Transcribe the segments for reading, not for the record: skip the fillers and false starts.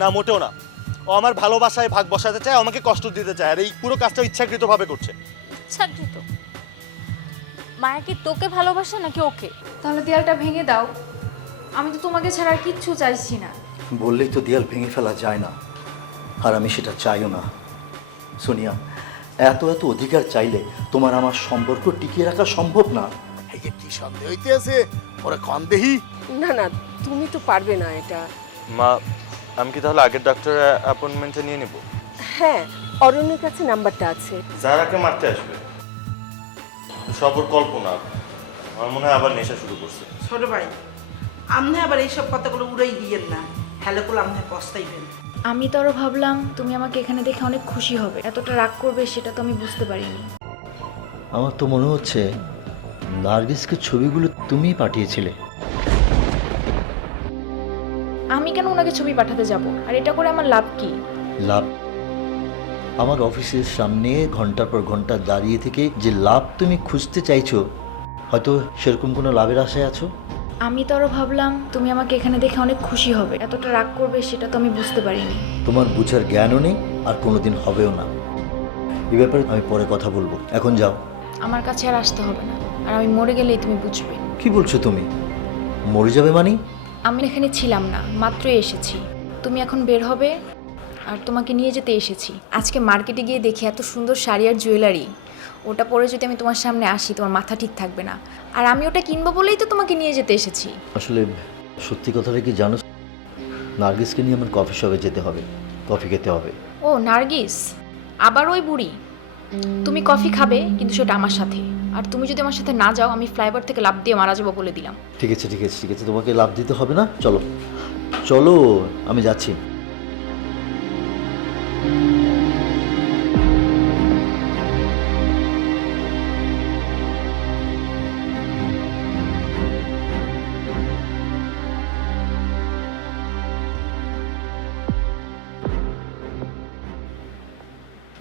না, মোটেও না। ও আমার ভালোবাসায় ভাগ বসাতে চায়, আমাকে কষ্ট দিতে চায়, আর এই পুরো কাজটা ইচ্ছাকৃতভাবে করছে। ইচ্ছাকৃত? মায়া কি তোকে ভালোবাসে নাকি ওকে? তাহলে দেয়ালটা ভেঙে দাও, আমি তো তোমাকে ছাড়া আর কিচ্ছু চাইছি না। বললেই তো দেয়াল ভেঙে ফেলা যায় না, আর আমি সেটা চাইও না। সোনিয়া, এত এত অধিকার চাইলে তোমার আমার সম্পর্ক টিকিয়ে রাখা সম্ভব না। এই যে কি সন্দেহ হইতে আছে ওরা কন্দেহি। না না, তুমি তো পারবে না এটা। মা, আমি কি তাহলে আগের ডাক্তারের অ্যাপয়েন্টমেন্টে নিয়ে নেব? হ্যাঁ, অরণ্যের কাছে নাম্বারটা আছে। যারাকে মারতে আসবে সব ওর কল্পনা। আমার মনে হয় আবার নেশা শুরু করছে। ছোট ভাই, আপনি আবার এইসব কথাগুলো উড়াই দিয়েন না, হেলে করে আপনি পস্তাইবেন। আমি তো আরো ভাবলাম তুমি আমাকে এখানে দেখে অনেক খুশি হবে, এতটা রাগ করবে সেটা তো আমি বুঝতে পারিনি। আমার তো মনে হচ্ছে নার্গিসকে ছবিগুলো তুমিই পাঠিয়েছিলে। আমি কেন ওনাকে ছবি পাঠাতে যাব, আর এটা করে আমার লাভ কি? লাভ? আমার অফিসের সামনে ঘন্টার পর ঘন্টা দাঁড়িয়ে থেকে যে লাভ তুমি খুঁজতে চাইছো, হয়তো সেরকম কোনো লাভের আশায় আছো। আমি তো আরো ভাবলাম তুমি আমাকে এখানে দেখে অনেক খুশি হবে, এতটা রাগ করবে সেটা তো আমি বুঝতে পারিনি। তোমার বুঝার জ্ঞানও নেই, আর কোনোদিন হবেও না। এ ব্যাপারে আমি পরে কথা বলবো, এখন যাও। আমার কাছে আর আসতে হবে না, আর আমি মরে গেলেই তুমি বুঝবে। কি বলছো তুমি? মরে যাবে মানে? আমি এখানে ছিলাম না, মাত্রই এসেছি। তুমি এখন বের হবে, আর তোমাকে নিয়ে যেতে এসেছি। আজকে মার্কেটে গিয়ে দেখি এত সুন্দর শাড়ি আর জুয়েলারি, ওটা পরে যদি আমি তোমার সামনে আসি তোমার মাথা ঠিক থাকবে না। আর আমি ওটা কিনবো বলেই তো তোমাকে নিয়ে যেতে এসেছি। আসলে সত্যি কথাটা কি জানো, নার্গিসকে নিয়ে আমার কফি শপে যেতে হবে, কফি খেতে হবে। ও নার্গিস, আবার ওই বুড়ি? তুমি কফি খাবে, কিন্তু সেটা আমার সাথে। আর তুমি যদি আমার সাথে না যাও, আমি ফ্লাইওভার থেকে লাফ দিয়ে মারা যাবো বলে দিলাম। ঠিক আছে ঠিক আছে ঠিক আছে, তোমাকে লাভ দিতে হবে না, চলো চলো, আমি যাচ্ছি।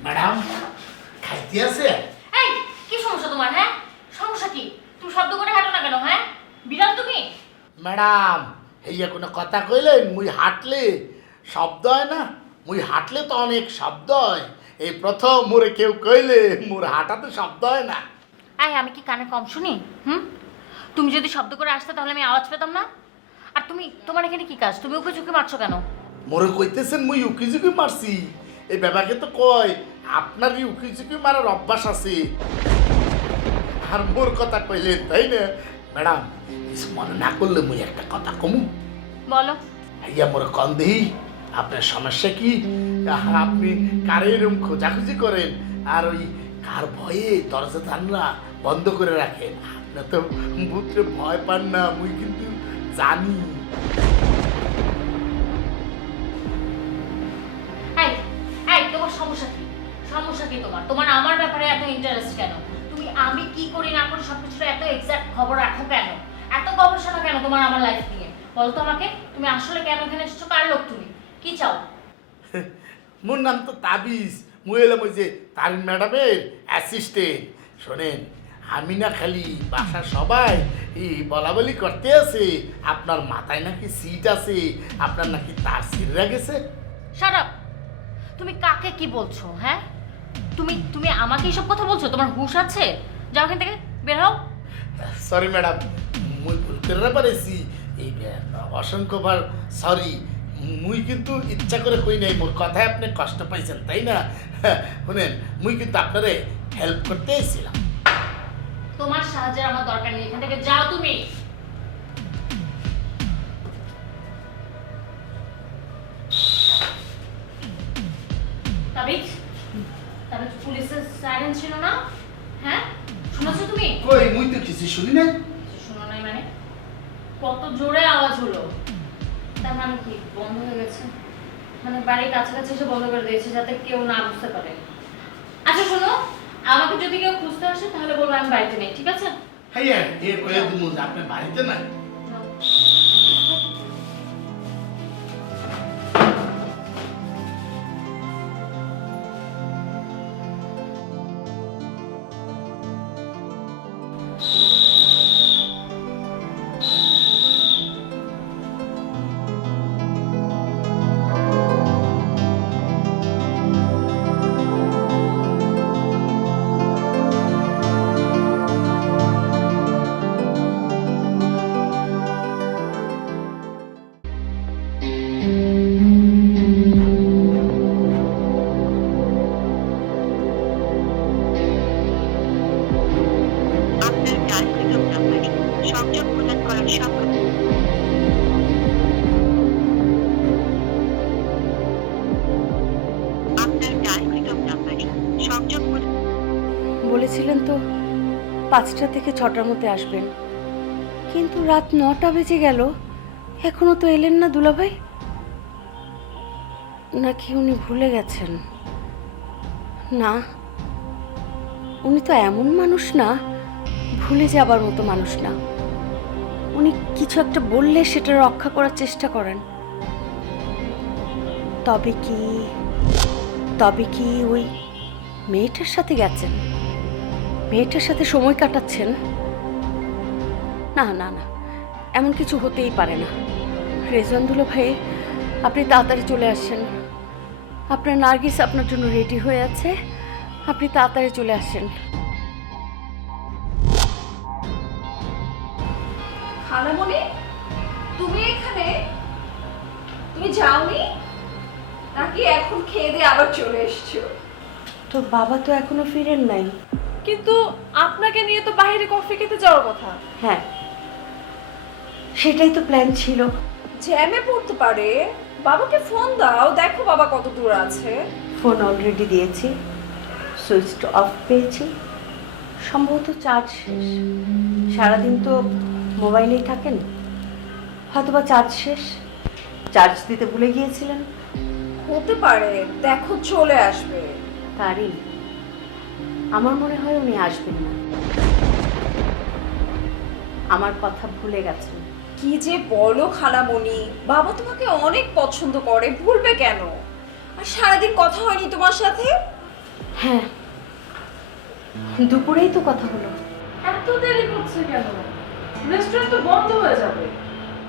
ম্যাডাম খাইতে আছে? এই, কি সমস্যা তোমার? হ্যাঁ, সমস্যা কি? তুমি শব্দ করে হাঁটো না কেন? হ্যাঁ, বিড়াল তুমি? ম্যাডাম হেইয়া কোনো কথা কইলেন? মুই হাঁটলে শব্দ হয় না? মুই হাঁটলে তো অনেক শব্দ হয়। এই প্রথম মোরে কেউ কইলে মোর হাঁটাতে শব্দ হয় না। এই, আমি কি কানে কম শুনি? তুমি যদি শব্দ করে আসতে তাহলে আমি আওয়াজ পেতাম না। আর তোমার এখানে কি কাজ? তুমি ওকে ঝুঁকে মারছো কেন? মোরে কইতেছেন মুই উকি ঝুঁকি মারছি? এই ব্যাপারকে তো কয় আপনার কি উকি ঝুঁকি মারার অভ্যাস আছে। আর মোর কথা কইলেন, তাই না? ম্যাডাম কিছু মনে না করলে মুই একটা কথা কমু। বলো। ইয়া মোরে কন দেহি, আপনার সমস্যা কি? আপনি কারে এরকম খোঁজাখুঁজি করেন, আর ওই কার ভয়ে দরজা জানলা বন্ধ করে রাখেন। আপনি তো ভূতরে ভয় পান না, মুই কিন্তু জানি। এই, এই, তোমার সমস্যা কি? সমস্যা কি তোমার? তোমার আমার ব্যাপারে এত ইন্টারেস্ট কেন? তুমি আমি কি করি না করি সবকিছু এত এক্সাক্ট খবর রাখো কেন? এত গবেষণা কেন তোমার আমার লাইফ নিয়ে? বলো তো আমাকে, তুমি আসলে কেন এখানে এসেছো? কার লোক তুমি? কি চাও? মোর নাম তো তাবিজ, মুই এলাম ওই যে তারিন ম্যাডামের অ্যাসিস্ট্যান্ট। শোনেন, আমি না খালি বাসার সবাই এই বলা বলি করতে আছে আপনার মাথায় নাকি সিট আছে, আপনার নাকি তার সিটরা গেছে। Shut up! তুমি কাকে কি বলছো? হ্যাঁ, তুমি আমাকে এইসব কথা বলছো? তোমার হুঁশ আছে? যাও এখান থেকে, বের হও। সরি ম্যাডাম, মুই ভুল করে পারেছি। এই অসংখ্যবার সরি। মুই কিন্তু ইচ্ছা করে কই নাই, মোর কথায় আপনি কষ্ট পাইছেন, তাই না? শুনেন, মুই কিন্তু আপনারে হেল্প করতে এসেছিলাম। তোমার সাহায্যের আমার দরকার নেই, এখান থেকে যাও তুমি। তাবিজ, তাবিজ পুলিশের সাইরেন ছিল না? হ্যাঁ, শুনেছো তুমি? কই, মুই তো কিছু শুনি নাই। শোনো নাই মানে? কত জোরে আওয়াজ হলো! তার মানে কি বন্ধ হয়ে গেছে? মানে বাড়ির কাছাকাছি এসে বন্ধ করে দিয়েছে যাতে কেউ না বুঝতে পারে। আচ্ছা শোনো, আমাকে যদি কেউ খুঁজতে আসে তাহলে বলবো আমি বাড়িতে নেই, ঠিক আছে? হ্যাঁ, এ কয়ে দিমু যে আপনি বাড়িতে নাই। 5টা থেকে 6টার মধ্যে আসবেন, কিন্তু রাত 9টা বেজে গেল, এখনো তো এলেন না দুলাভাই। নাকি উনি ভুলে গেছেন? না, উনি তো এমন মানুষ না, ভুলে যাবার মতো মানুষ না। উনি কিছু একটা বললে সেটা রক্ষা করার চেষ্টা করেন। তবে কি ওই মেয়েটার সাথে গেছেন, মেয়েটার সাথে সময় কাটাচ্ছেন? না না না, এমন কিছু হতেই পারে না। রেজওয়ান দুলাভাই, আপনি তাড়াতাড়ি চলে আসেন। আপনার নার্গিস আপনার জন্য রেডি হয়ে আছে, আপনি তাড়াতাড়ি চলে আসেন। খালামণি, তুমি এখানে? তুমি যাওনি নাকি এখন খেয়ে দিয়ে আবার চলে এসছো? তোর বাবা তো এখনো ফিরেন নাই। কিন্তু আপনাকে নিয়ে তো বাইরে কফি খেতে যাওয়ার কথা। হ্যাঁ, সেটাই তো প্ল্যান ছিল। জ্যামে পড়তে পারে, বাবাকে ফোন দাও, দেখো বাবা কত দূর আছে। ফোন অলরেডি দিয়েছি, সুইচ অফ পেয়েছি, সম্ভবত চার্জ শেষ। সারাদিন তো মোবাইলেই থাকেন, হয়তোবা চার্জ শেষ, চার্জ দিতে ভুলে গিয়েছিলেন। হতে পারে, দেখো চলে আসবে। তারই আমার মনে হয় উনি আসবেন না, আমার কথা ভুলে গেছেন। কি যে বলো খালামণি, বাবা তোমাকে অনেক পছন্দ করে, ভুলবে কেন? আর সারাদিন কথা হয়নি তোমার সাথে। হ্যাঁ, দুপুরেই তো কথা হলো। এত দেরি করছে কেন? রেস্টুরেন্ট তো বন্ধ হয়ে যাবে।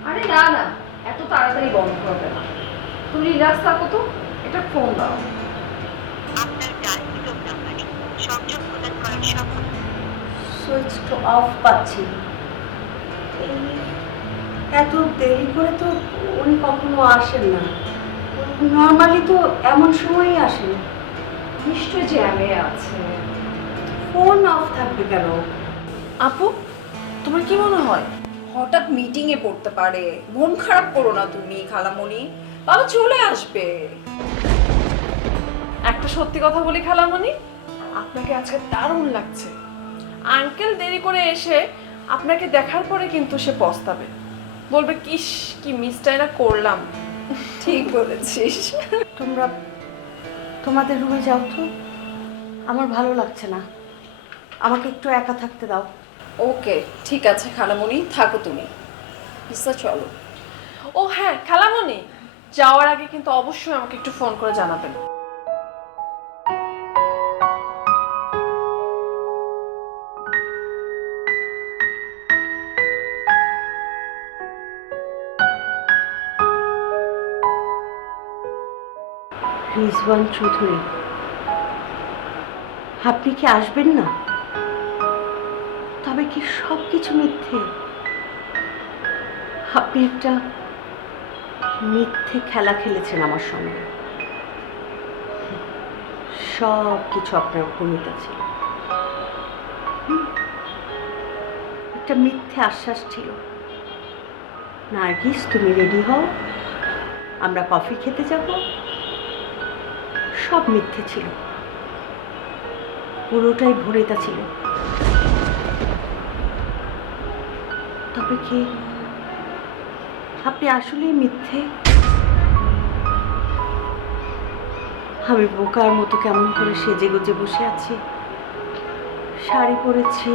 আরে না না, এত তাড়াতাড়ি বন্ধ হবে না। তুমি রিল্যাক্স থাকো তো, এটা ফোন দাও। সুইচ অফ পাচ্ছি। এত দেরি করে তো উনি কখনো আসেন না, নর্মালি তো এমন সময়ই আসেন। নিশ্চয় জ্যামে আছে। ফোন অফ থাকবে কেন? আপু, তোমার কি মনে হয়? হঠাৎ মিটিং এ পড়তে পারে, মন খারাপ করো না তুমি খালামণি, বাবা চলে আসবে। একটা সত্যি কথা বলি খালামণি, আপনাকে আজকে দারুণ লাগছে। আঙ্কেল দেরি করে এসে আপনাকে দেখার পরে কিন্তু সে পস্তাবে, বলবে কি মিসটাই না করলাম। ঠিক বলেছিস। তোমরা তোমাদের রুমে যাও তো, আমার ভালো লাগছে না, আমাকে একটু একা থাকতে দাও। ওকে ঠিক আছে খালামণি, থাকো তুমি। ইসা চলো। ও হ্যাঁ খালামণি, যাওয়ার আগে কিন্তু অবশ্যই আমাকে একটু ফোন করে জানাবেন। রিজওয়ান চৌধুরী, আপনি কি আসবেন না? তবে কি সব কিছু মিথ্যে? আপনি একটা মিথ্যে খেলা খেলেছেন আমার সঙ্গে। সব কিছু আপনার ভূমিকা ছিল, একটা মিথ্যে আশ্বাস ছিল, নার্গিস তুমি রেডি হও, আমরা কফি খেতে যাব। সব মিথ্যে ছিল, পুরোটাই ভুরিতা ছিল। তবে কি আপনি আসলেই মিথ্যে? আমি বোকার মতো কেমন করে সেজে গুজে বসে আছি, শাড়ি পরেছি,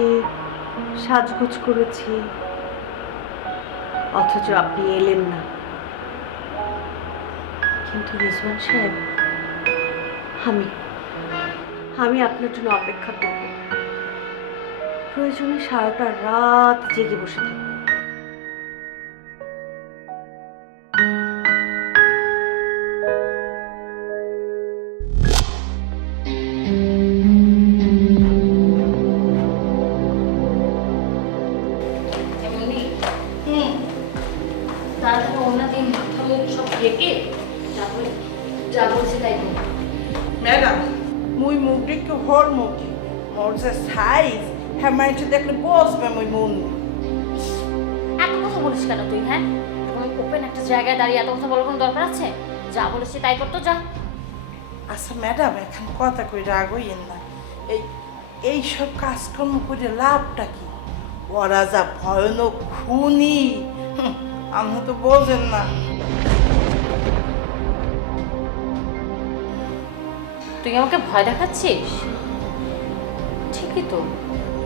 সাজগোজ করেছি, অথচ আপনি এলেন না। কিন্তু রিজওয়ান সাহেব, আমি আপনার জন্য অপেক্ষা করব, প্রয়োজনে সারাটা রাত জেগে বসে থাকব। তারপরে অন্যদিন মাথা মুখ সব ঢেকে তারপরে যা বলছে তাই করো। ম্যাডাম, মুই মুখ দেখে হর মুখ, মোর যে সাইজ, হ্যাঁ মাইছে দেখলে বসবে মুই মন। এত কথা বলিস কেন তুই? হ্যাঁ, কোনো ওপেন একটা জায়গায় দাঁড়িয়ে এত কথা বলার কোনো দরকার আছে? যা বলেছি তাই করতো, যা। আচ্ছা ম্যাডাম, এখন কথা কই রাগ হইয়েন না। এই এইসব কাজকর্ম করে লাভটা কি? ওরা যা ভয়ানক খুনি, আপনি তো বোঝেন না। তুই আমাকে ভয় দেখাচ্ছিস? ঠিকই তো,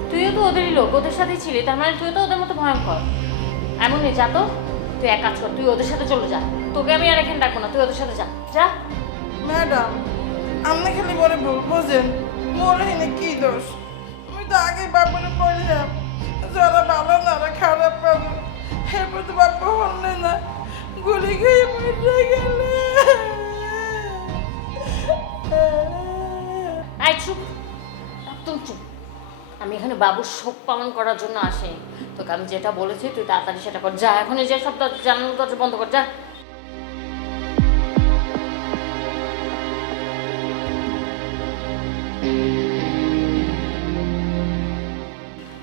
তুইও তো ওদেরই লোক, ওদের সাথেই ছিলি, তার মানে তুইও তো ওদের মতো ভয়ঙ্কর। এমনই যা তো, তুই এক কাজ কর, তুই ওদের সাথে চলে যা। তোকে আমি আর এখানে ডাকবো না, তুই ওদের সাথে যা যা। ম্যাডাম, আপনি খালি বলে বোঝেন মোর এনে কি দোষ? আমি তো আগে বাপরে বললাম যারা ভালো না ওরা খারাপ পাবো, এরপর তো বাপ হলে না, গুলি খেয়ে মরে গেলে। আয় চুপ, একদম চুপ। আমি এখানে বাবুর শোক পালন করার জন্য আসি। তোকে আমি যেটা বলেছি তুই তাড়াতাড়ি সেটা কর, যা। এখন যে সব জানানো দরজা বন্ধ কর, যা।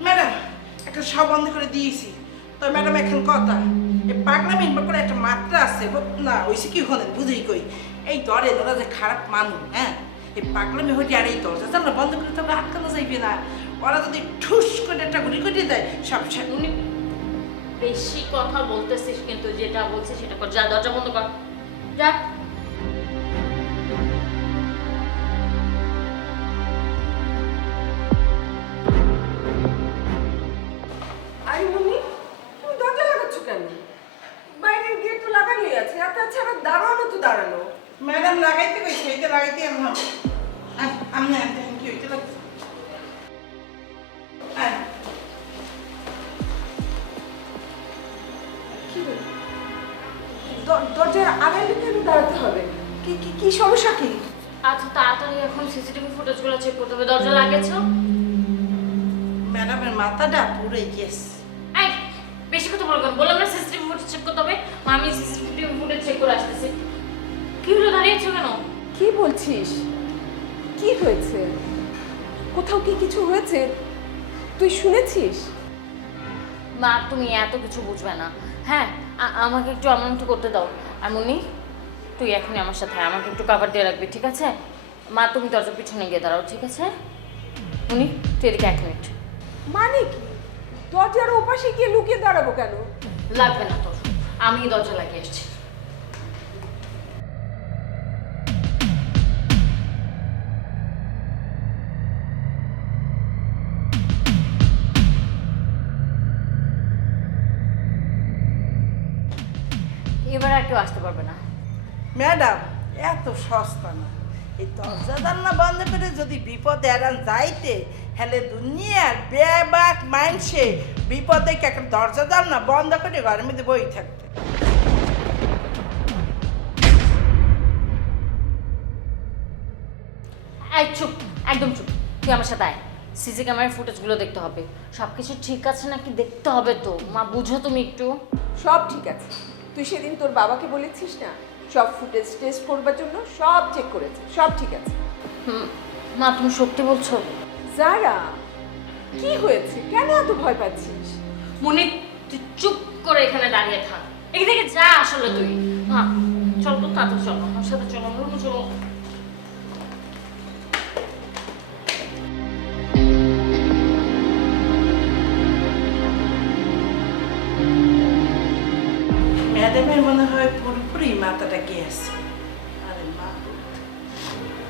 ম্যাডাম, একটা সব বন্ধ করে দিয়েছি। তো ম্যাডাম এখন কথা, এই পাগলামি করে একটা মাত্রা আছে না, ওইসে কি হলেন বুঝেই কই। এই দরে ওরা যে খারাপ মানুষ, হ্যাঁ, এই পাগলামি হইতে আর এই দরজা জানলা বন্ধ করে তবে আটকানো যাইবে না। ওরা যদি ঠুস করে একটা গুলি করে দেয় সব উনি বেশি কথা বলতেছিস, কিন্তু যেটা বলছে সেটা কর, যা। দরজা বন্ধ কর, যা। আই মুন্নি, তুমি দরজা লাগাচ্ছ কেন? বাইরের গেট তো লাগানোই আছে, আর তাছাড়া দাঁড়ানো তো দাঁড়ানো। ম্যাডাম লাগাইতে কইছে, এইটা লাগাইতে আনলাম। আমি দেখেন কি হইতে লাগছে। কি হলো? দরজার আড়ালে কেন দাঁড়াতে হবে? কি কি কি সমস্যা কি? আচ্ছা তাড়াতাড়ি এখন সিসিটিভি ফুটেজগুলো চেক করতে হবে। দরজা লাগিয়েছো? ম্যাডামের মাথাটা পুরো গেছে। এই বেশি কথা বলবেন, বললাম না সিসিটিভি ফুটেজ চেক করতে হবে। আমি সিসিটিভি ফুটেজ চেক করে আসতেছি। কি হলো, দাঁড়িয়েছো কেন? কি বলছিস? কি হয়েছে? কোথাও কি কিছু হয়েছে? তুই শুনেছিস? মা তুমি এত কিছু বুঝবে না। হ্যাঁ, আমাকে একটু আমার মতো করতে দাও। আর মুন্নি, তুই এখনই আমার সাথে আয়, আমাকে একটু কাভার দিয়ে রাখবি, ঠিক আছে? মা তুমি দরজার পিছনে গিয়ে দাঁড়াও, ঠিক আছে? মুন্নি তুই এদিকে 1 মিনিট। মানে কি? দরজার ওপাশে গিয়ে লুকিয়ে দাঁড়াবো কেন? লাগবে না তোর, আমি দরজা লাগিয়ে এসেছি। এবার আর কেউ আসতে পারবে না। ম্যাডাম, এত সস্তা না। এই দরজা জানলা বন্ধ করে যদি বিপদ এড়ান যাইতে, হেলে দুনিয়ার বেবাক মানছে বিপদে একটা দরজা জানলা বন্ধ করে ঘরের মধ্যে বই থাকতে। এই চুপ, একদম চুপ। তুই আমার সাথে আয়, সিসি ক্যামেরার ফুটেজগুলো দেখতে হবে। সব কিছু ঠিক আছে নাকি দেখতে হবে তো। মা বুঝো তুমি একটু। সব ঠিক আছে। তুই সেদিন তোর বাবাকে বলেছিস না সব ফুটেজ টেস্ট করবার জন্য? সব চেক করেছে, সব ঠিক আছে। মা তুমি সত্যি বলছো? যারা, কি হয়েছে? কেন এত ভয় পাচ্ছিস? মনে তুই চুপ করে এখানে দাঁড়িয়ে থাক। এদিকে যা আসলে তুই। মা চল তো, তাড়াতাড়ি চলো আমার সাথে, চলো রুমে চলো। ম্যাডামের মনে হয় পুরোপুরি মাথাটা গেছে। আরে মা,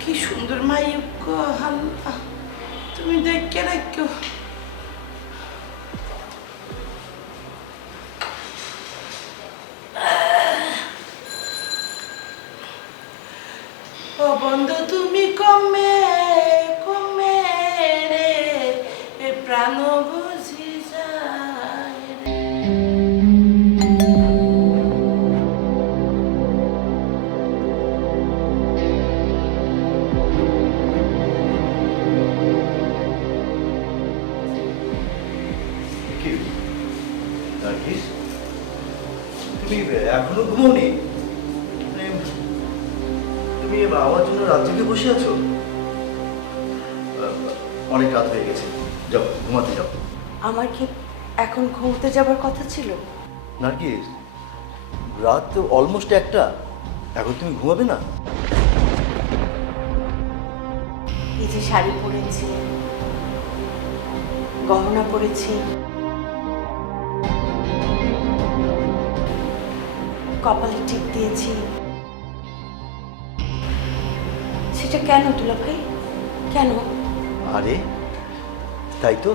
কি সুন্দর মাইক, হাল্লা তুমি দেখে রাখো। ও বন্ধু তুমি কমে কমে রে, এ প্রাণ বুঝি যায় রে। কি নার্গিস, তুমি এখনো ঘুমোনি? মানে তুমি আমার জন্য রাত জেগে বসে আছো? অনেক রাত হয়ে গেছে, যাও ঘুমাতে যাও। আমার কি এখন ঘুমোতে যাবার কথা ছিল? নার্গিস, রাত তো অলমোস্ট 1টা, এখন তুমি ঘুমাবে না? এই যে শাড়ি পরেছি, গহনা পরেছি, কপালে টিপ দিয়েছি। সেটা কেন দুলা ভাই, কেন? আরে তাই তো,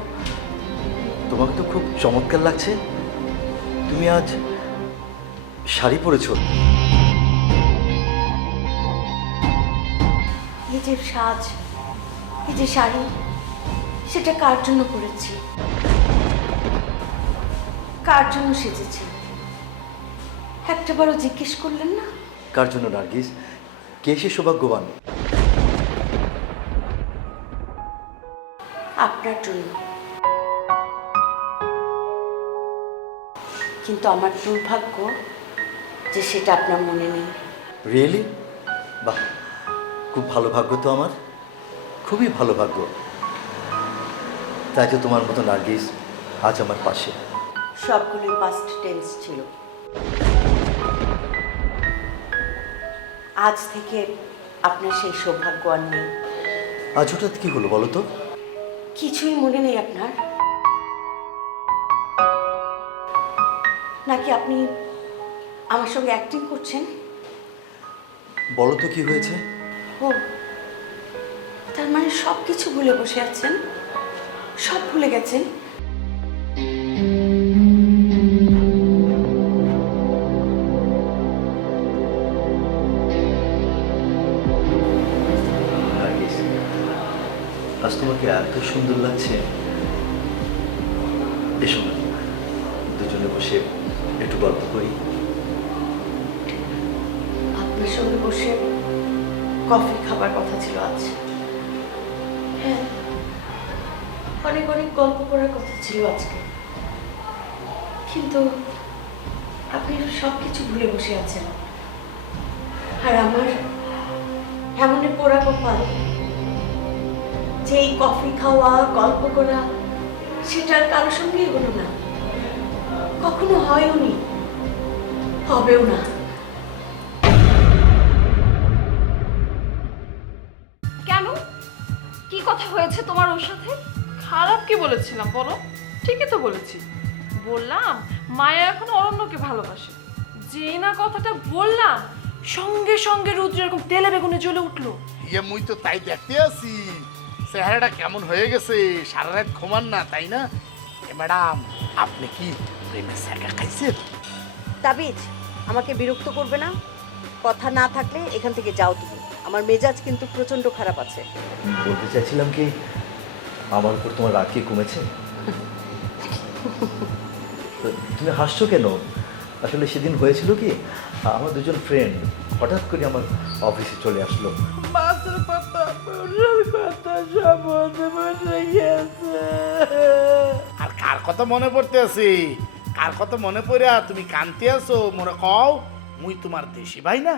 তোমাকে তো খুব চমৎকার লাগছে। তুমি আজ শাড়ি পরেছো। এই যে সাজ, এই যে শাড়ি, সেটা কার জন্য পরেছি, কার জন্য সেজেছি? একটাবারও জিজ্ঞেস করলেন না? কার জন্য নার্গিস? কে সে সৌভাগ্যবান? আপনার জন্য। কিন্তু আমার দুর্ভাগ্য যে সেটা আপনার মনে নেই। রিয়েলি? বাহ, খুব ভালো ভাগ্য তো আমার, খুবই ভালো ভাগ্য। তাই তো তোমার মতো নার্গিস আজ আমার পাশে। সবগুলোই পাস্ট টেন্স ছিল। আজ থেকে আপনার সেই সৌভাগ্য আর নেই। আজ হঠাৎ কি হলো বলো তো? কিছুই মনে নেই আপনার? নাকি আপনি আমার সঙ্গে অ্যাক্টিং করছেন? বলো তো কি হয়েছে? ও, তার মানে সব কিছু ভুলে বসে আছেন, সব ভুলে গেছেন। নার্গিস, আজ তোমাকে এত সুন্দর লাগছে। এসো না, দুজনে বসে একটু গল্প করি। আপনার সঙ্গে বসে কফি খাবার কথা ছিল আজ। হ্যাঁ, অনেক অনেক গল্প করার কথা ছিল আজকে, কিন্তু আপনি সব কিছু ভুলে বসে আছেন। আর আমার এমন পোড়া কপাল যে এই কফি খাওয়া, গল্প করা, সেটা আর কারোর সঙ্গেই হলো না, কখনো হয়ও নি, হবেও না। কেন? কি কথা হয়েছে তোমার ওর সাথে? খারাপ কি বলেছিলাম বলো? ঠিকই তো বলেছি। বললাম মায়া এখন অরণ্যকে ভালোবাসে। যেই না কথাটা বললাম, সঙ্গে সঙ্গে রুদ্র এরকম তেলে বেগুনে জ্বলে উঠলো। ইয়ে মুই তো তাই দেখতে আছি, চেহারাটা কেমন হয়ে গেছে। সারা রাত ঘুমান না, তাই না? এ ম্যাডাম, আপনি কি প্রেমে স্যাকা খাইছেন? তাবিজ, আমাকে বিরক্ত করবে না। কথা না থাকলে এখান থেকে যাও তুমি। আমার মেজাজ কিন্তু প্রচন্ড খারাপ আছে। বলতে চাইছিলাম কি, আমার উপর তোমার রাগ কি কমেছে? তো তুমি হাসছো কেন? আসলে সেদিন হয়েছিল কি, আমার দুজন ফ্রেন্ড হঠাৎ করে আমার অফিসে চলে আসলো। আর কার কথা মনে পড়তে আছে? কার কথা মনে পড়ে তুমি কানতে আছো? মনে কও মুই তোমার দেশি ভাই না?